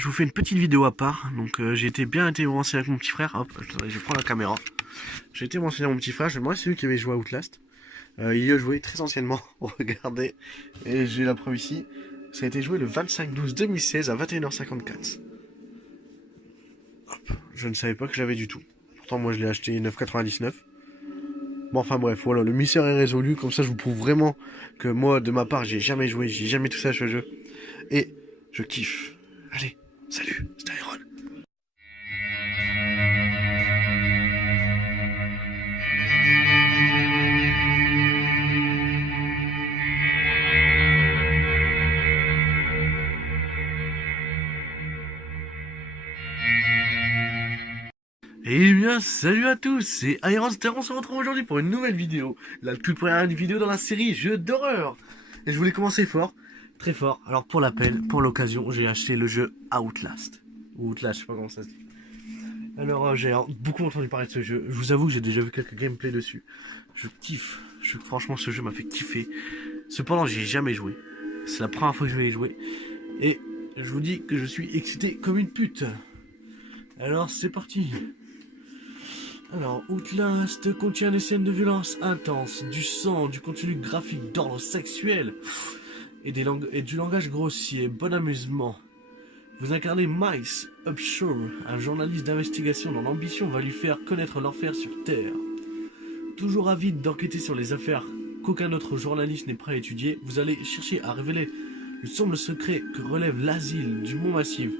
je vous fais une petite vidéo à part. Donc j'ai été me renseigner avec mon petit frère. Hop, je prends la caméra. J'ai été me renseigner avec mon petit frère. Moi, c'est lui qui avait joué à Outlast. Il y a joué très anciennement. Regardez. Et j'ai la preuve ici. Ça a été joué le 25/12/2016 à 21h54. Hop. Je ne savais pas que j'avais du tout. Pourtant, moi, je l'ai acheté 9,99. Bon, enfin bref, voilà, le mystère est résolu. Comme ça, je vous prouve vraiment que moi, de ma part, j'ai jamais joué, j'ai jamais touché à ce jeu. Et je kiffe. Allez, salut, c'était Iron. Eh bien, salut à tous, c'est Iron Star, on se retrouve aujourd'hui pour une nouvelle vidéo. La toute première vidéo dans la série Jeux d'horreur. Et je voulais commencer fort, très fort. Alors pour l'appel, pour l'occasion, j'ai acheté le jeu Outlast. Ou Outlast, je sais pas comment ça se dit. Alors j'ai beaucoup entendu parler de ce jeu. Je vous avoue que j'ai déjà vu quelques gameplays dessus. Je kiffe. Franchement, ce jeu m'a fait kiffer. Cependant, j'y ai jamais joué. C'est la première fois que je vais y jouer. Et je vous dis que je suis excité comme une pute. Alors c'est parti. Alors, Outlast contient des scènes de violence intenses, du sang, du contenu graphique d'ordre sexuel et du langage grossier. Bon amusement. Vous incarnez Miles Upshur, un journaliste d'investigation dont l'ambition va lui faire connaître l'enfer sur Terre. Toujours avide d'enquêter sur les affaires qu'aucun autre journaliste n'est prêt à étudier, vous allez chercher à révéler le sombre secret que relève l'asile du Mont Massif.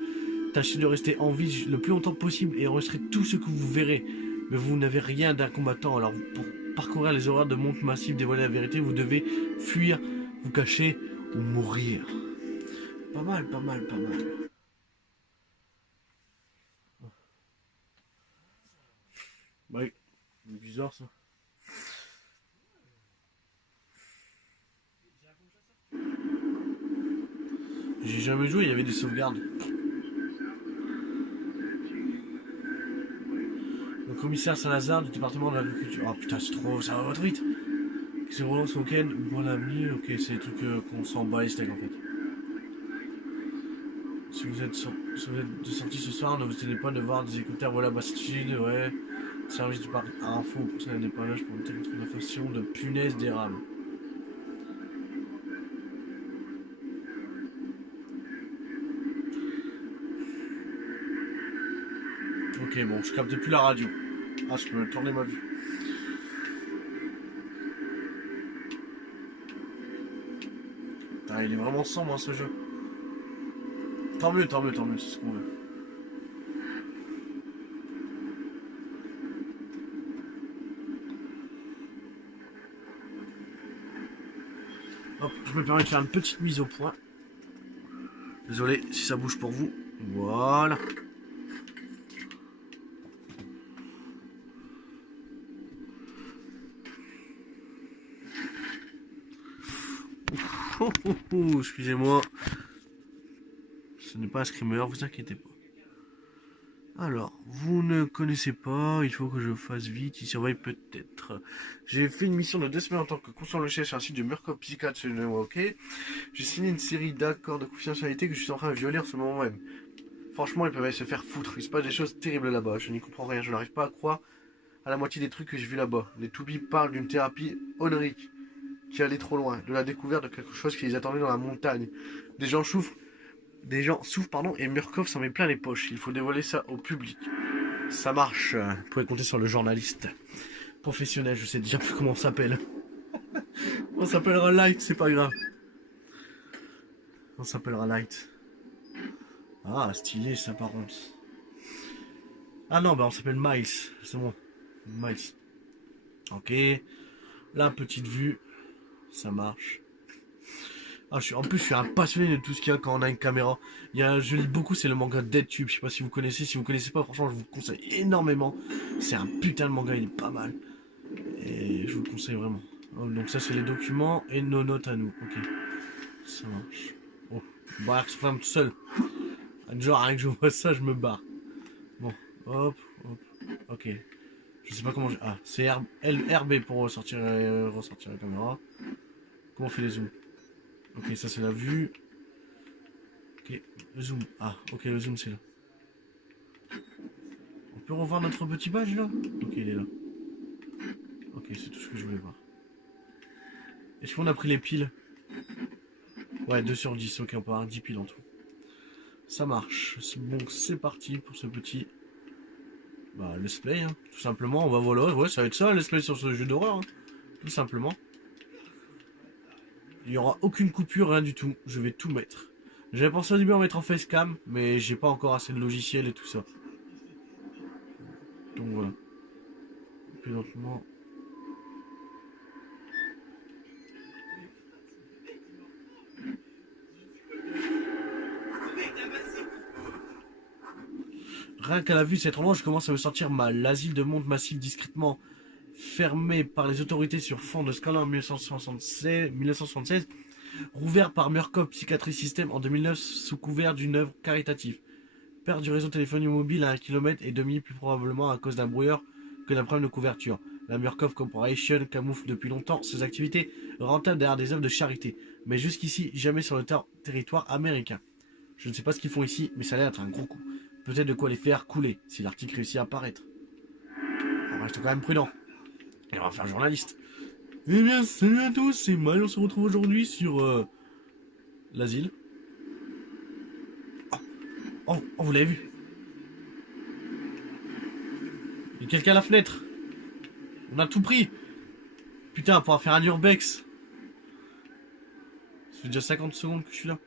Tâchez de rester en vie le plus longtemps possible et enregistrez tout ce que vous verrez. Mais vous n'avez rien d'un combattant, alors pour parcourir les horreurs de Mont Massif, dévoiler la vérité, vous devez fuir, vous cacher ou mourir. Pas mal, pas mal, pas mal. Ouais, c'est bizarre ça. J'ai jamais joué, il y avait des sauvegardes. Le commissaire Saint-Lazare du département de l'agriculture. Oh putain, c'est trop, ça va trop vite. C'est relance week-end, bon avenir, ok, c'est des trucs qu'on s'en bat les steaks en fait. Si vous êtes de sortie ce soir, ne vous étonnez pas de voir des écouteurs, voilà, Bastille, ouais. Service du parc info, pour ça, dépannage pour lutter contre l'infection de punaises d'érable. Ok, bon, je capte plus la radio. Ah, je peux tourner ma vue. Putain, il est vraiment sombre, hein, ce jeu. Tant mieux, c'est ce qu'on veut. Hop, je me permets de faire une petite mise au point. Désolé si ça bouge pour vous. Voilà. Excusez-moi. Ce n'est pas un screamer, vous inquiétez pas. Alors, vous ne connaissez pas, il faut que je fasse vite, il surveille peut-être. J'ai fait une mission de 2 semaines en tant que consultant logiciel sur un site de Murkoff Psychiatre chez le OK. J'ai signé une série d'accords de confidentialité que je suis en train de violer en ce moment même. Franchement, ils peuvent aller se faire foutre, il se passe des choses terribles là-bas, je n'y comprends rien, je n'arrive pas à croire à la moitié des trucs que j'ai vus là-bas. Les Toubis parlent d'une thérapie onirique qui allait trop loin, de la découverte de quelque chose qui les attendait dans la montagne. Des gens souffrent, et Murkoff s'en met plein les poches. Il faut dévoiler ça au public. Ça marche. Vous pouvez compter sur le journaliste professionnel. Je sais déjà plus comment on s'appelle. On s'appellera Light, c'est pas grave. On s'appellera Light. Ah, stylé ça par contre. Ah non, bah on s'appelle Miles. C'est bon. Miles. Ok. La petite vue. Ça marche. Ah, en plus, je suis un passionné de tout ce qu'il y a quand on a une caméra. Je lis beaucoup, c'est le manga DeadTube. Je sais pas si vous connaissez. Si vous connaissez pas, franchement, je vous le conseille énormément. C'est un putain de manga, il est pas mal. Et je vous le conseille vraiment. Donc ça, c'est les documents et nos notes à nous. Ok. Ça marche. Oh, bah, je ferme tout seul. Genre, rien que je vois ça, je me barre. Bon, hop, hop. Ok. Je sais pas comment... Ah, c'est RB pour ressortir la caméra. Comment on fait les zooms? Ok, ça c'est la vue. Ok, Ok, le zoom. Ah, ok, le zoom c'est là. On peut revoir notre petit badge là? Ok, il est là. Ok, c'est tout ce que je voulais voir. Est-ce qu'on a pris les piles? Ouais, 2 sur 10, ok, on peut avoir 10 piles en tout. Ça marche. Bon, c'est parti pour ce petit... Bah, let's play, hein. Tout simplement, on va voilà, ouais, ça va être ça, let's play sur ce jeu d'horreur, hein. Tout simplement. Il n'y aura aucune coupure, rien du tout. Je vais tout mettre. J'avais pensé au début en mettre en facecam, mais j'ai pas encore assez de logiciel et tout ça. Donc voilà. Plus lentement. Rien qu'à la vue de cet endroit, je commence à me sentir mal. L'asile de monde massif discrètement fermé par les autorités sur fond de scandale en 1976, rouvert par Murkoff Psychiatry System en 2009 sous couvert d'une œuvre caritative. Perte du réseau téléphonique mobile à 1,5 km plus probablement à cause d'un brouilleur que d'un problème de couverture. La Murkoff Corporation camoufle depuis longtemps ses activités rentables derrière des œuvres de charité, mais jusqu'ici jamais sur le territoire américain. Je ne sais pas ce qu'ils font ici, mais ça a l'air d'être un gros coup. Peut-être de quoi les faire couler, si l'article réussit à apparaître. On reste quand même prudent. Et on va faire journaliste. Eh bien, salut à tous, c'est Mal, on se retrouve aujourd'hui sur l'asile. Oh, oh, vous l'avez vu? Il y a quelqu'un à la fenêtre. On a tout pris. Putain, on pourra faire un urbex. Ça fait déjà 50 secondes que je suis là.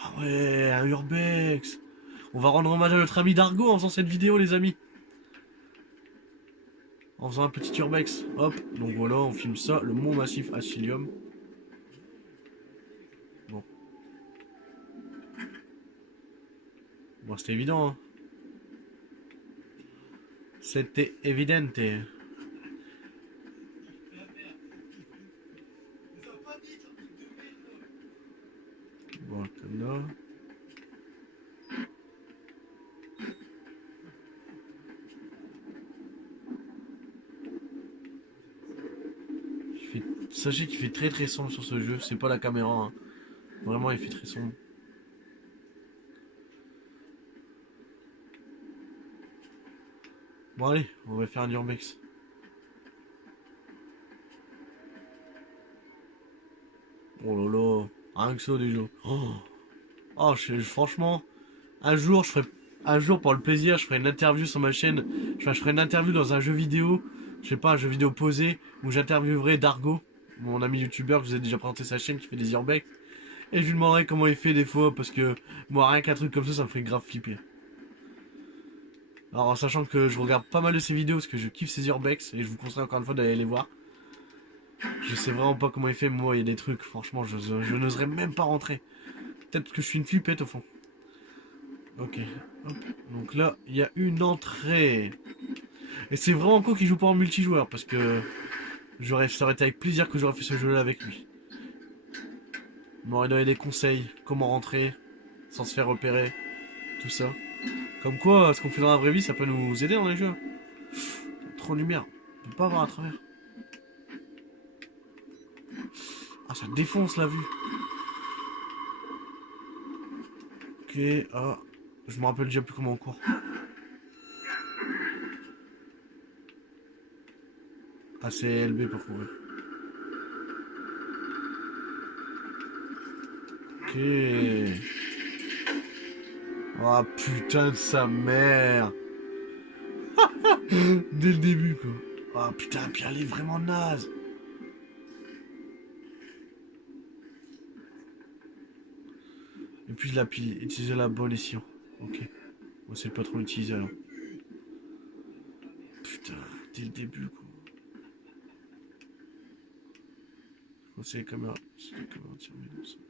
Ah ouais, un urbex. On va rendre hommage à notre ami Dargo en faisant cette vidéo, les amis. En faisant un petit urbex. Hop, donc voilà, on filme ça. Le mont massif Asylum. Bon. Bon, c'était évident, hein. C'était évidente. Bon, comme là. Sachez qu'il fait très très sombre sur ce jeu. C'est pas la caméra, hein. Vraiment, il fait très sombre. Bon, allez, on va faire un urbex. Oh là là, rien que ça déjà. Oh, franchement, un jour, un jour pour le plaisir, je ferai une interview sur ma chaîne. Je ferai une interview dans un jeu vidéo, je sais pas, un jeu vidéo posé, où j'interviewerai Dargo, mon ami youtubeur que je vous ai déjà présenté sa chaîne qui fait des urbex. Et je lui demanderai comment il fait des fois, parce que moi, rien qu'un truc comme ça me ferait grave flipper. Alors, en sachant que je regarde pas mal de ses vidéos, parce que je kiffe ses urbex, et je vous conseille encore une fois d'aller les voir. Je sais vraiment pas comment il fait, moi, il y a des trucs, franchement, je n'oserais même pas rentrer. Peut-être que je suis une flippette au fond. Ok, hop. Donc là, il y a une entrée. Et c'est vraiment cool qu'il joue pas en multijoueur, parce que ça aurait été avec plaisir que j'aurais fait ce jeu-là avec lui. Il m'aurait donné des conseils, comment rentrer, sans se faire repérer, tout ça. Comme quoi, ce qu'on fait dans la vraie vie, ça peut nous aider dans les jeux. Trop de lumière, on peut pas voir à travers. Ah, ça défonce la vue. Ok, ah, je me rappelle déjà plus comment on court. Ah, c'est LB pour courir. Ok. Oh putain de sa mère. Dès le début quoi. Oh putain, Pierre elle est vraiment naze. Et puis la pile, utiliser la bonne escient. Ok. Moi c'est pas trop l'utiliser alors. Putain, dès le début quoi. C'est les caméras. C'est les caméras de surveillance. Okay.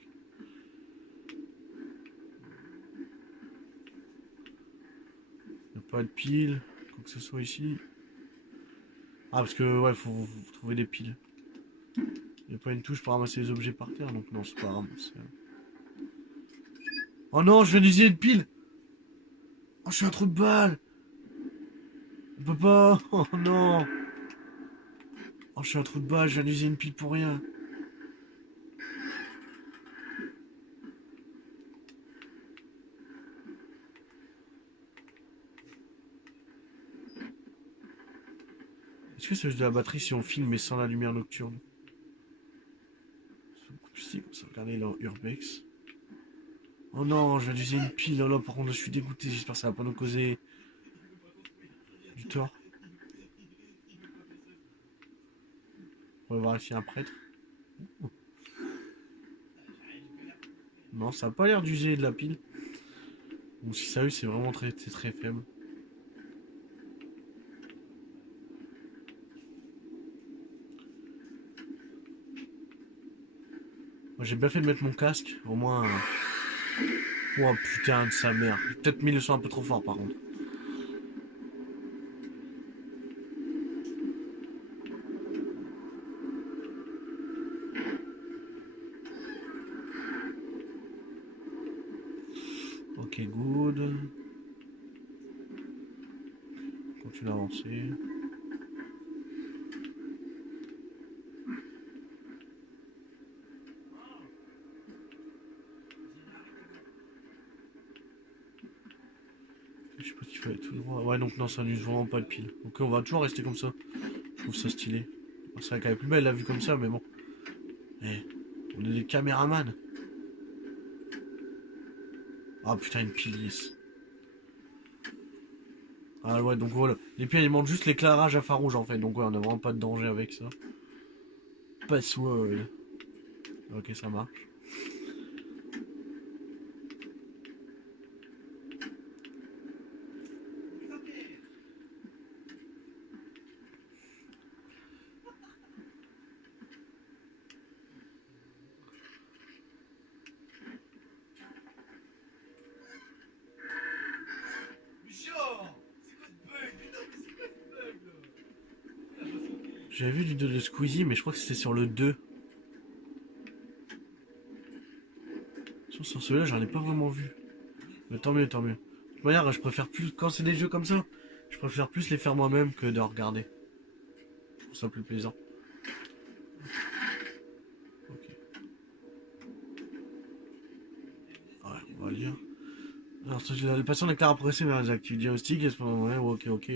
Y a pas de pile. Quoi que ce soit ici. Ah parce que ouais, faut trouver des piles. Y a pas une touche pour ramasser les objets par terre, donc non, c'est pas ramasser. Oh non, je viens d'utiliser une pile. Oh, je suis un trou de balle. On peut pas. Oh non. Oh, je suis un trou de balle, je viens d'utiliser une pile pour rien. Est-ce que c'est juste de la batterie si on filme mais sans la lumière nocturne? C'est beaucoup plus stylé, ça. Regardez là, Urbex. Oh non, je viens d'user une pile. Oh là, par contre, je suis dégoûté. J'espère que ça va pas nous causer du tort. On va voir ici un prêtre. Non, ça a pas l'air d'user de la pile. Bon, si ça a eu, c'est vraiment très faible. Moi, j'ai bien fait de mettre mon casque. Au moins... Oh putain de sa mère. Peut-être mis le son un peu trop fort par contre. Ok, good. Continue à avancer. Je sais pas qu'il fallait tout droit. Ouais, donc non, ça n'use vraiment pas de pile. Donc on va toujours rester comme ça. Je trouve ça stylé. C'est vrai qu'elle est plus belle la vue comme ça, mais bon. Eh, on est des caméramans. Ah putain, une pile lisse. Ah ouais, donc voilà. Les piles, ils montrent juste l'éclairage à phare rouge en fait. Donc ouais, on a vraiment pas de danger avec ça. Password. Ok, ça marche. J'avais vu du 2 de Squeezie, mais je crois que c'était sur le 2. Sur celui-là, j'en ai pas vraiment vu. Mais tant mieux, tant mieux. De toute manière, je préfère plus, quand c'est des jeux comme ça, je préfère plus les faire moi-même que de regarder. Je trouve ça plus plaisant. Ok. Ouais, on va lire. Alors, le patient déclare apprécier vers les actifs diagnostiques. Ouais, ok. Ok.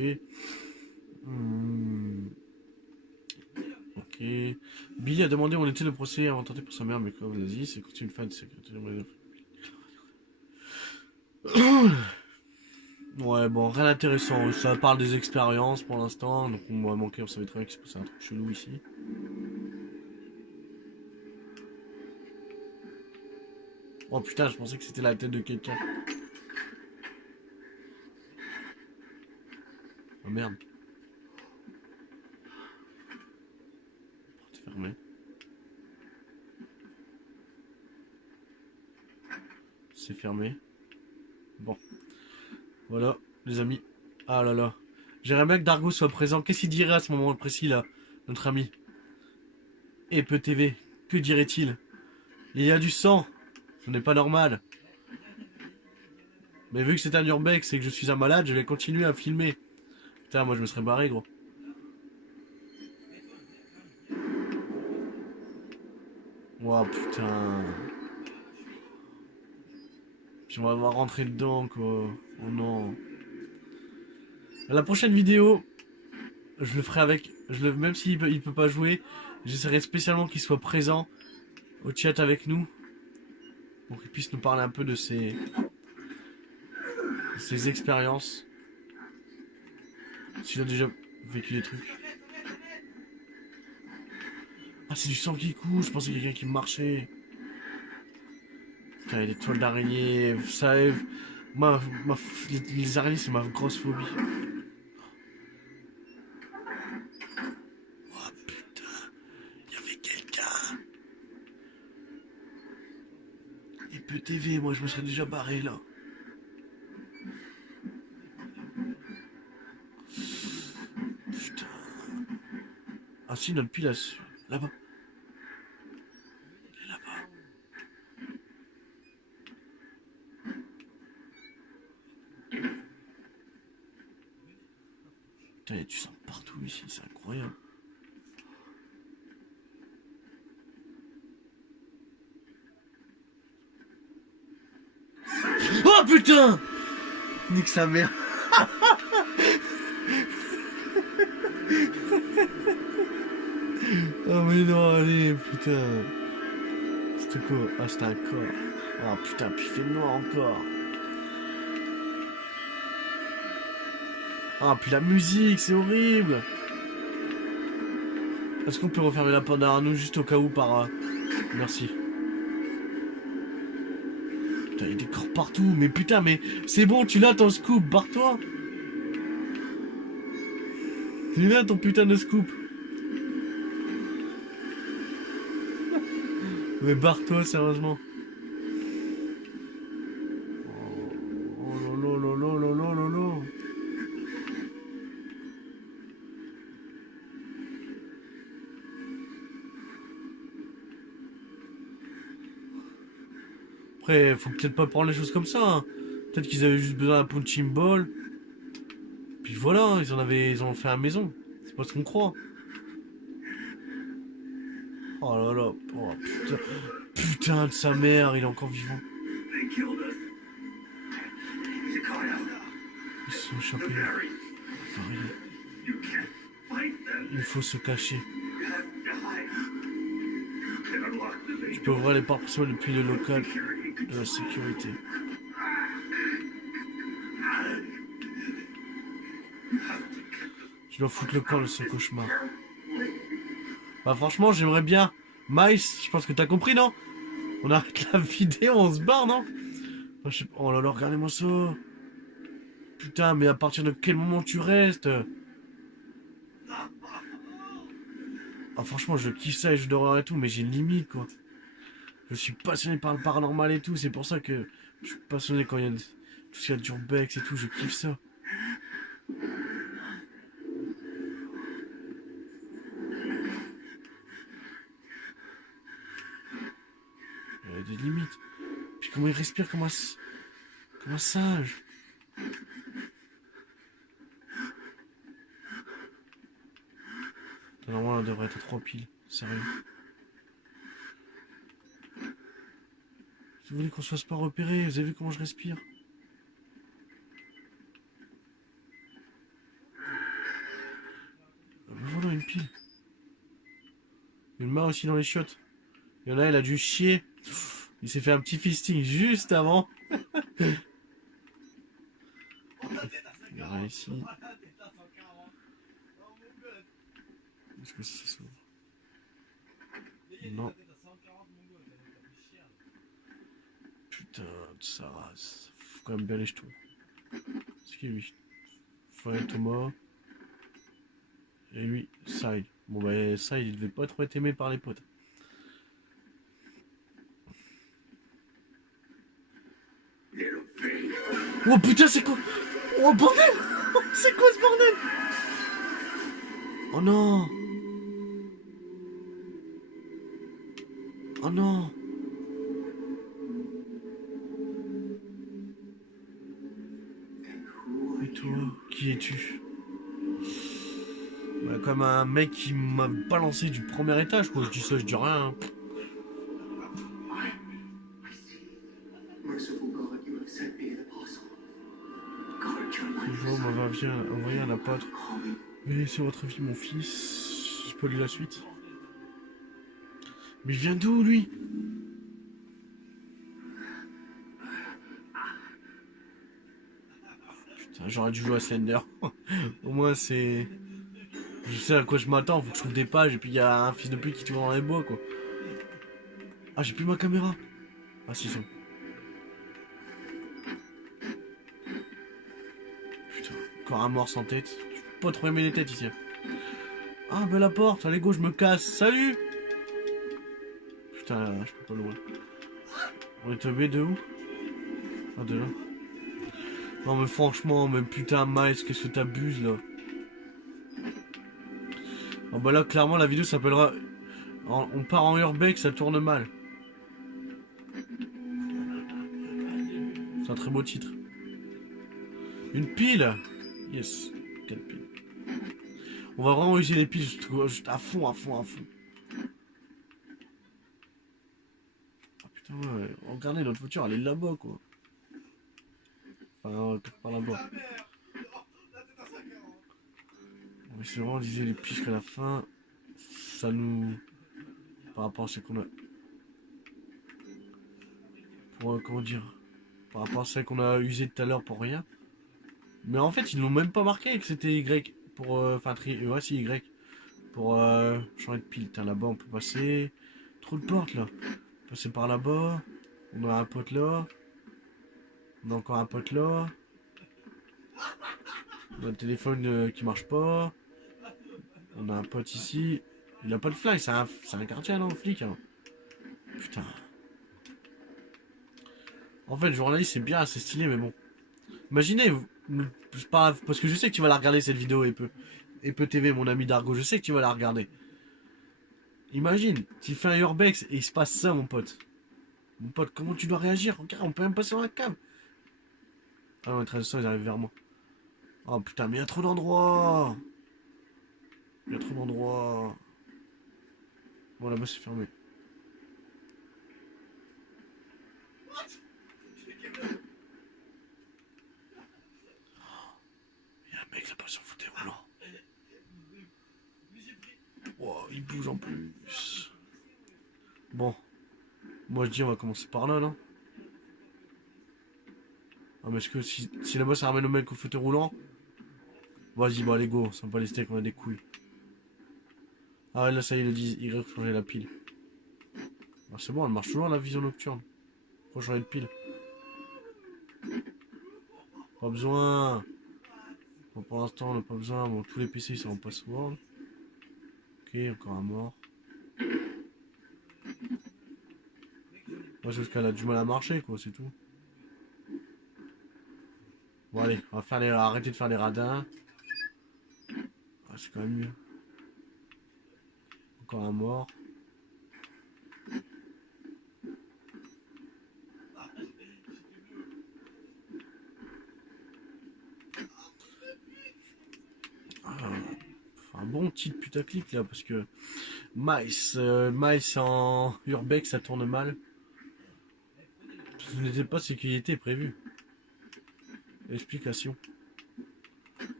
Billy a demandé où on était le procès avant tenté pour sa mère, mais comme vous l'avez dit, c'est une fan de sécurité. Ouais, bon, rien d'intéressant. Ça parle des expériences pour l'instant. Donc, on va manquer, on savait très bien qu'il se passait un truc chelou ici. Oh putain, je pensais que c'était la tête de quelqu'un. Oh merde. Porte fermée. C'est fermé. Bon. Voilà, les amis. Ah là là. J'aimerais bien que Dargo soit présent. Qu'est-ce qu'il dirait à ce moment précis là, notre ami? Et peu TV, que dirait-il? Il y a du sang. Ce n'est pas normal. Mais vu que c'est un urbex et que je suis un malade, je vais continuer à filmer. Putain, moi je me serais barré, gros. Oh putain. Puis on va devoir rentrer dedans, quoi. Oh non. La prochaine vidéo, je le ferai avec... même s'il il peut pas jouer, j'essaierai spécialement qu'il soit présent au chat avec nous. Pour qu'il puisse nous parler un peu de ses expériences. S'il a déjà vécu des trucs. Ah, c'est du sang qui coule, je pensais qu'il y a quelqu'un qui marchait. Putain, il y a des toiles d'araignée, ça... les araignées, c'est ma grosse phobie. Oh putain, il y avait quelqu'un. Il peut TV, moi je me serais déjà barré là. Putain. Ah si, notre pile là-bas. Elle est là-bas. Putain, il y a du sang partout ici, c'est incroyable. Oh putain! Nique sa mère. Oh mais non, allez, putain. C'était quoi? Ah, c'était un corps. Ah putain, puis il fait noir encore. Ah, puis la musique, c'est horrible. Est-ce qu'on peut refermer la porte derrière nous juste au cas où par... Merci. Putain, il y a des corps partout. Mais putain, mais c'est bon, tu l'as ton scoop, barre-toi. Tu l'as ton putain de scoop. Mais barre-toi, sérieusement. Oh lolo, lolo, lolo, lolo. Après, faut peut-être pas prendre les choses comme ça. Hein. Peut-être qu'ils avaient juste besoin d'un punching ball. Puis voilà, ils en ont fait à la maison. C'est pas ce qu'on croit. Oh là là, oh, putain, putain de sa mère, il est encore vivant. Ils se sont échappés. Il faut se cacher. Tu peux ouvrir les portes principales depuis le local de la sécurité. Tu dois foutre le camp de ce cauchemar. Bah franchement, j'aimerais bien. Miles, je pense que t'as compris, non? On arrête la vidéo, on se barre, non? Enfin, je sais... Oh là là, regardez-moi ça. Putain, mais à partir de quel moment tu restes? Ah franchement, je kiffe ça et je d'horreur et tout, mais j'ai une limite, quoi. Je suis passionné par le paranormal et tout, c'est pour ça que je suis passionné quand il y a tout ce qu'il y a d'urbex et tout, je kiffe ça. Il y a des limites. Puis comment il respire comme un singe. Normalement, on devrait être à 3 piles. Sérieux. Si vous voulez qu'on se fasse pas repérer, vous avez vu comment je respire? Voilà une pile. Une main aussi dans les chiottes. Il y en a, il a dû chier. Il s'est fait un petit fisting juste avant. Il y en a ici. Est-ce que ça s'ouvre? Non. Putain de sa race. Faut quand même bien les jetons. C'est qui lui? Fire Thomas. Et lui, Side. Bon bah Side, il devait pas trop être aimé par les potes. Oh putain, c'est quoi? Oh bordel! C'est quoi ce bordel? Oh non! Oh non! Et toi, qui es-tu? Bah, comme un mec qui m'a balancé du premier étage, quoi. Je dis ça, je dis rien. Hein. Bonjour, m'avait envoyé un apôtre. Mais c'est votre vie, mon fils. Je peux lire la suite. Mais il vient d'où, lui? Putain, j'aurais dû jouer à Slender. Au moins, c'est... Je sais à quoi je m'attends. Faut que je trouve des pages et puis il y a un fils de pute qui tourne dans les bois, quoi. Ah, j'ai plus ma caméra. Ah, si, c'est bon. Putain, encore un mort sans tête. Je peux pas trop aimer les têtes ici. Ah, bah la porte. Allez, go, je me casse. Salut! Putain, je peux pas l'ouvrir. On est tombé de où? Ah, de là. Non, mais franchement, mais putain, Miles, qu'est-ce que t'abuses là? Ah, bah là, clairement, la vidéo s'appellera. On part en urbex, ça tourne mal. C'est un très beau titre. Une pile! Yes. Quelle pile? On va vraiment utiliser les piles juste à fond, à fond, à fond. Ah putain, ouais. Regardez, notre voiture, elle est là-bas, quoi. Enfin, par là-bas. Mais c'est vraiment disait les pistes qu'à la fin, ça nous... Par rapport à ce qu'on a... Pour, comment dire... Par rapport à celle qu'on a usé tout à l'heure pour rien. Mais en fait, ils l'ont même pas marqué que c'était Y. Pour... Enfin, ouais, si, Y. Pour changer de pile. Putain, là-bas, on peut passer... Trop de portes, là. Passer par là-bas. On a un pote là. On a encore un pote là. On a un téléphone qui marche pas. On a un pote ici. Il a pas de fly, c'est un quartier, non, flic. Hein. Putain. En fait, le journaliste, c'est bien, c'est stylé, mais bon. Imaginez, c'est pas grave, parce que je sais que tu vas la regarder cette vidéo, et peu TV, mon ami Dargo, je sais que tu vas la regarder. Imagine, tu fais un urbex et il se passe ça, mon pote. Mon pote, comment tu dois réagir? Regarde, on peut même passer dans la cave. Ah non, les 13 ils arrivent vers moi. Oh putain, mais il y a trop d'endroits. Il y a trop d'endroits. Bon, là-bas, c'est fermé. Il y a un mec là-bas sur le fauteuil roulant. Wow, il bouge en plus. Bon. Moi, je dis, on va commencer par là, non? Ah, mais est-ce que si là-bas, ça ramène le mec au fauteuil roulant? Vas-y, bah, allez, go. Ça me va les steaks, on a des couilles. Ah, ouais, là, ça y est, ils le disent. Il faut changer la pile. Ah, c'est bon, elle marche toujours, la vision nocturne. Faut changer de pile. Pas besoin. Bon, pour l'instant, on n'a pas besoin. Bon, tous les PC, ils sont en password. Ok, encore un mort. Moi, c'est parce qu'elle a du mal à marcher, quoi, c'est tout. Bon, allez, on va faire arrêter de faire les radins. Ah, c'est quand même mieux. Encore un mort. Un bon petit putaclic là, parce que Mice en Urbex, ça tourne mal. Ce n'était pas ce qui était prévu. Explication.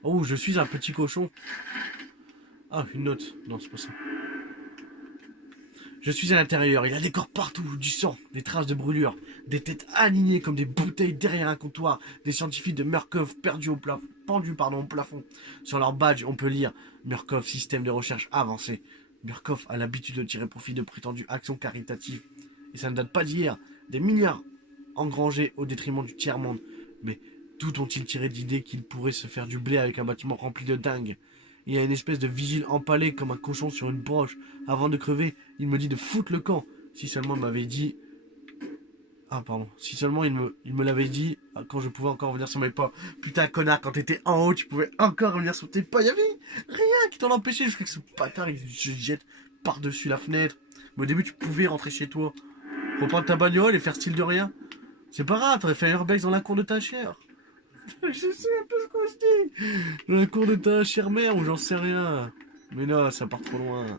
Oh, je suis un petit cochon. Ah, une note. Non, c'est pas ça. Je suis à l'intérieur, il y a des corps partout, du sang, des traces de brûlure, des têtes alignées comme des bouteilles derrière un comptoir, des scientifiques de Murkoff pendus au plafond. Sur leur badge, on peut lire Murkoff, système de recherche avancé. Murkoff a l'habitude de tirer profit de prétendues actions caritatives. Et ça ne date pas d'hier, des milliards engrangés au détriment du tiers-monde. Mais d'où ont-ils tiré d'idées qu'il pourrait se faire du blé avec un bâtiment rempli de dingues? Il y a une espèce de vigile empalé comme un cochon sur une broche. Avant de crever, il me dit de foutre le camp. Si seulement il m'avait dit... Ah, pardon. Si seulement il me l'avait dit quand je pouvais encore venir sur mes pas. Putain, connard, quand t'étais en haut, tu pouvais encore venir sur tes pas. Il y avait rien qui t'en empêchait jusqu'à que ce bâtard il se jette par-dessus la fenêtre. Mais au début, tu pouvais rentrer chez toi. Reprendre ta bagnole et faire style de rien. C'est pas grave, t'aurais fait un urbex dans la cour de ta chère. Je sais un peu ce qu'on se dit. Dans la cour de ta chère mère ou j'en sais rien. Mais non, ça part trop loin.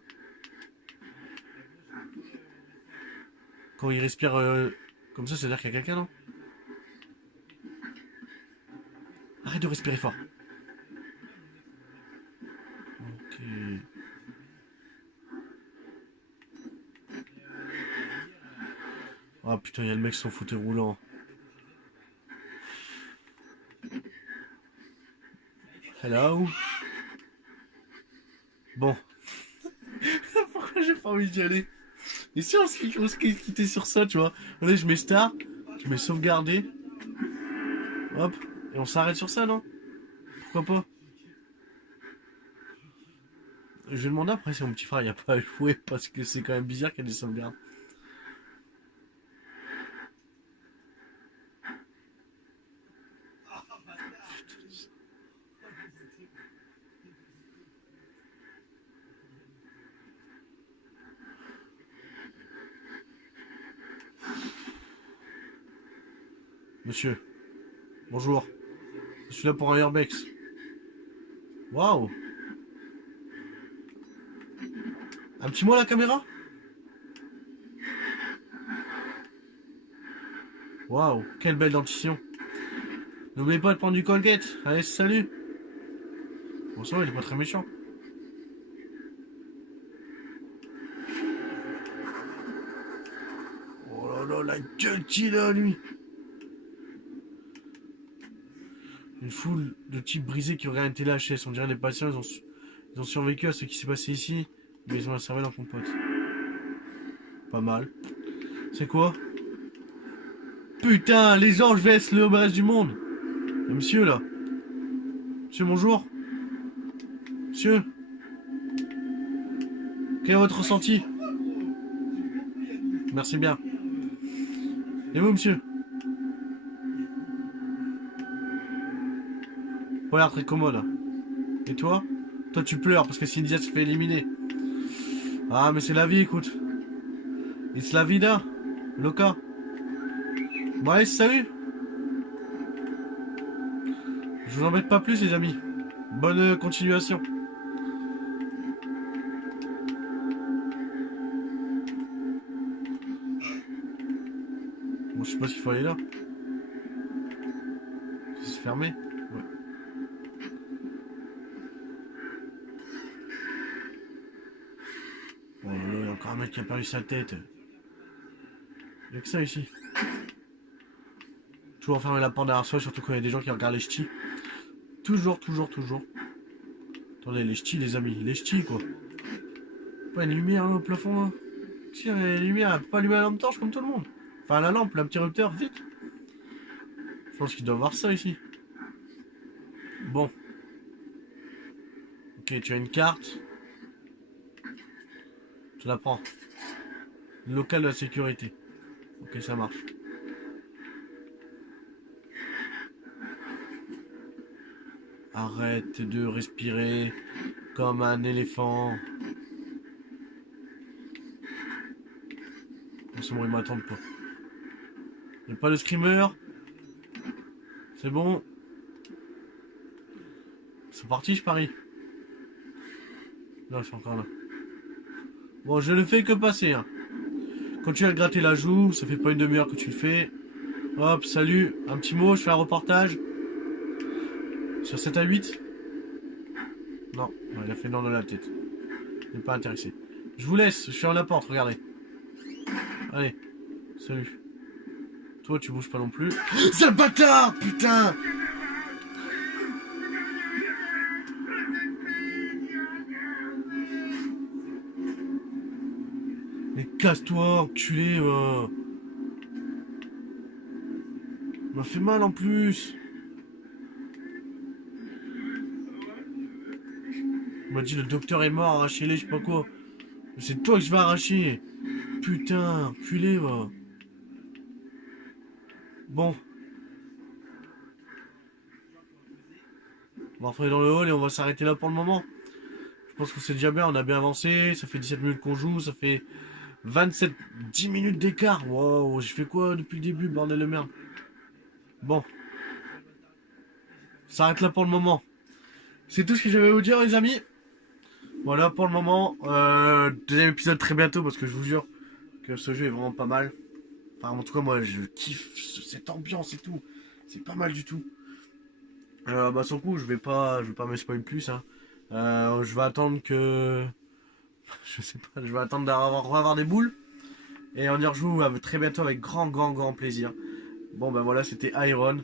Quand il respire comme ça, c'est-à-dire qu'il y a quelqu'un, non? Arrête de respirer fort. Ok. Ah putain, il y a le mec sur son fauteuil roulant. Hello? Bon. Pourquoi j'ai pas envie d'y aller? Et si on se quittait sur ça, tu vois? Allez, je mets start, je mets sauvegarder. Hop. Et on s'arrête sur ça, non? Pourquoi pas? Je vais demander après si mon petit frère il a pas joué parce que c'est quand même bizarre qu'il y ait des sauvegardes. Monsieur, bonjour. Je suis là pour un urbex. Waouh. Un petit mot à la caméra? Waouh, quelle belle dentition. N'oubliez pas de prendre du Colgate. Allez, salut. Bon, ça va, il est pas très méchant. Quel killer, lui! Une foule de types brisés qui auraient été lâchés. On dirait des patients, ils ont survécu à ce qui s'est passé ici, mais ils ont la cervelle en compote. Pas mal. C'est quoi? Putain, les anges vs le reste du monde! Et monsieur, là? Monsieur, bonjour? Monsieur? Quel est votre ressenti? Merci bien. Et vous, monsieur? Regarde, très commode. Et toi? Toi, tu pleures parce que Cynthia se fait éliminer. Ah, mais c'est la vie, écoute. It's la vida, loca. Bon, allez, salut! Je vous embête pas plus, les amis. Bonne continuation. Bon, je sais pas s'il faut aller là. C'est fermé. Ouais. Bon, il y a encore un mec qui a perdu sa tête. Il y a que ça ici. Toujours fermer la porte derrière soi, surtout quand il y a des gens qui regardent les ch'tis. Toujours. Attendez, les ch'tis, les amis. Les ch'tis, quoi. Pas une lumière là au plafond, là. Tiens, la lumière, elle peut pas allumer la lampe torche comme tout le monde. Enfin, la lampe, l'interrupteur, vite. Je pense qu'il doit avoir ça ici. Bon. Ok, tu as une carte. Tu la prends. Local de la sécurité. Ok, ça marche. Arrête de respirer comme un éléphant. C'est bon, ils m'attendent pas. Y'a pas le screamer. C'est bon. C'est parti, je parie. Non, je suis encore là. Bon, je ne fais que passer. Hein. Quand tu as gratter la joue, ça fait pas une demi-heure que tu le fais. Hop, salut. Un petit mot, je fais un reportage. Sur 7 à 8. Non, il a fait non dans la tête. Il n'est pas intéressé. Je vous laisse, je ferme la porte, regardez. Allez, salut. Toi, tu bouges pas non plus. Sale bâtard, putain! Mais casse-toi, enculé, Il m'a fait mal en plus. Il m'a dit le docteur est mort, arrachez-les, je sais pas quoi. C'est toi que je vais arracher. Putain, enculé, va. Bon. On va rentrer dans le hall et on va s'arrêter là pour le moment. Je pense que c'est déjà bien, on a bien avancé. Ça fait 17 minutes qu'on joue, ça fait 10 minutes d'écart. Wow, j'ai fait quoi depuis le début, bordel de merde. Bon. Ça s'arrête là pour le moment. C'est tout ce que j'avais à vous dire, les amis. Voilà pour le moment. Deuxième épisode très bientôt parce que je vous jure que ce jeu est vraiment pas mal. Enfin, en tout cas, moi je kiffe cette ambiance et tout. C'est pas mal du tout. Bah, sans coup, je vais pas me spoiler plus. Hein. Je vais attendre que. Je sais pas, je vais attendre d'avoir des boules. Et on y rejoue très bientôt avec grand plaisir. Bon, ben voilà, c'était Iron.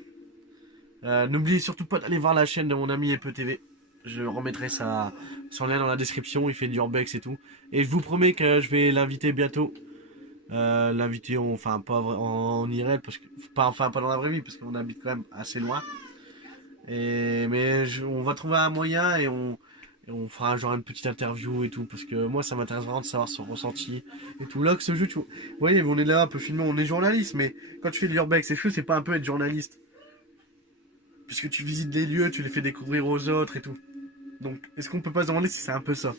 N'oubliez surtout pas d'aller voir la chaîne de mon ami Epe TV. Je remettrai son lien dans la description. Il fait du urbex et tout. Et je vous promets que je vais l'inviter bientôt. L'inviter enfin pas en IRL parce que pas dans la vraie vie parce qu'on habite quand même assez loin. Mais on va trouver un moyen et on fera genre une petite interview et tout parce que moi ça m'intéresse vraiment de savoir son ressenti et tout. Là que ce jeu, vous voyez, on est là un peu filmé, on est journaliste, mais quand tu fais de l'urbex, est-ce que c'est pas un peu être journaliste? Puisque tu visites des lieux, tu les fais découvrir aux autres et tout. Donc, est-ce qu'on peut pas se demander si c'est un peu ça?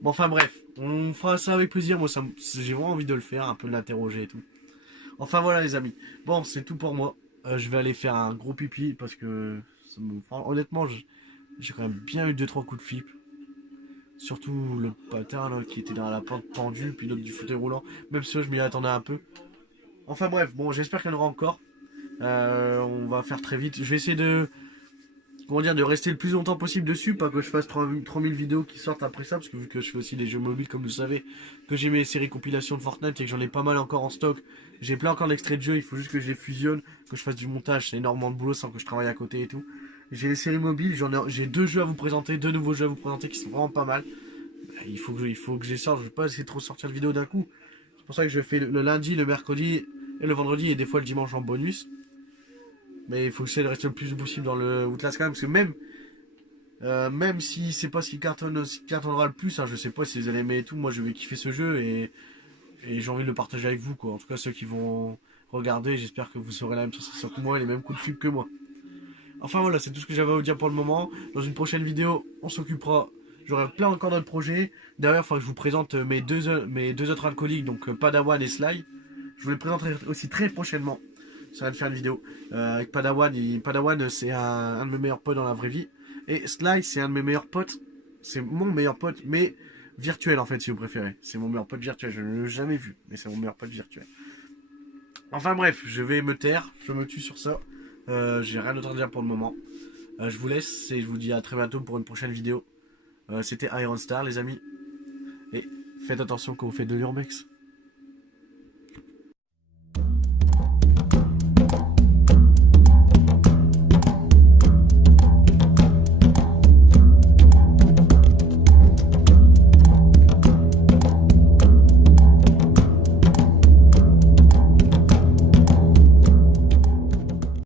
Bon, enfin bref, on fera ça avec plaisir. Moi, j'ai vraiment envie de le faire, un peu de l'interroger et tout. Enfin voilà, les amis. Bon, c'est tout pour moi. Je vais aller faire un gros pipi parce que, honnêtement, j'ai quand même bien eu 2-3 coups de flip. Surtout le patin là, qui était dans la porte pendue, puis l'autre du fauteuil roulant. Même si je m'y attendais un peu. Enfin bref, bon, j'espère qu'il y en aura encore. On va faire très vite. Je vais essayer de comment dire, de rester le plus longtemps possible dessus, pas que je fasse 3000 vidéos qui sortent après ça, parce que vu que je fais aussi des jeux mobiles, comme vous savez, que j'ai mes séries compilations de Fortnite et que j'en ai pas mal encore en stock, j'ai plein encore d'extraits de jeux, il faut juste que je les fusionne, que je fasse du montage, c'est énormément de boulot sans que je travaille à côté et tout. J'ai les séries mobiles, j'ai 2 jeux à vous présenter, 2 nouveaux jeux à vous présenter qui sont vraiment pas mal. Il faut que je les sorte, je vais pas essayer de trop sortir de vidéos d'un coup. C'est pour ça que je fais le lundi, le mercredi et le vendredi et des fois le dimanche en bonus. Mais il faut que j'essaie de rester le plus possible dans le Outlast quand même, parce que même si c'est pas ce qui cartonnera le plus, hein, je sais pas si vous allez aimer et tout, moi je vais kiffer ce jeu et j'ai envie de le partager avec vous, quoi. En tout cas, ceux qui vont regarder, j'espère que vous aurez la même sensation que moi et les mêmes coups de flip que moi. Enfin voilà, c'est tout ce que j'avais à vous dire pour le moment. Dans une prochaine vidéo, on s'occupera. J'aurai plein encore d'autres projets. D'ailleurs, il faudra que je vous présente mes deux autres alcooliques, donc Padawan et Sly. Je vous les présenterai aussi très prochainement. Ça va de faire une vidéo avec Padawan. Padawan, c'est un de mes meilleurs potes dans la vraie vie. Et Sly, c'est un de mes meilleurs potes. C'est mon meilleur pote, mais virtuel en fait, si vous préférez. C'est mon meilleur pote virtuel. Je ne l'ai jamais vu, mais c'est mon meilleur pote virtuel. Enfin bref, je vais me taire. Je me tue sur ça. J'ai rien d'autre à dire pour le moment. Je vous laisse et je vous dis à très bientôt pour une prochaine vidéo. C'était Iron Star, les amis. Et faites attention quand vous faites de l'urbex.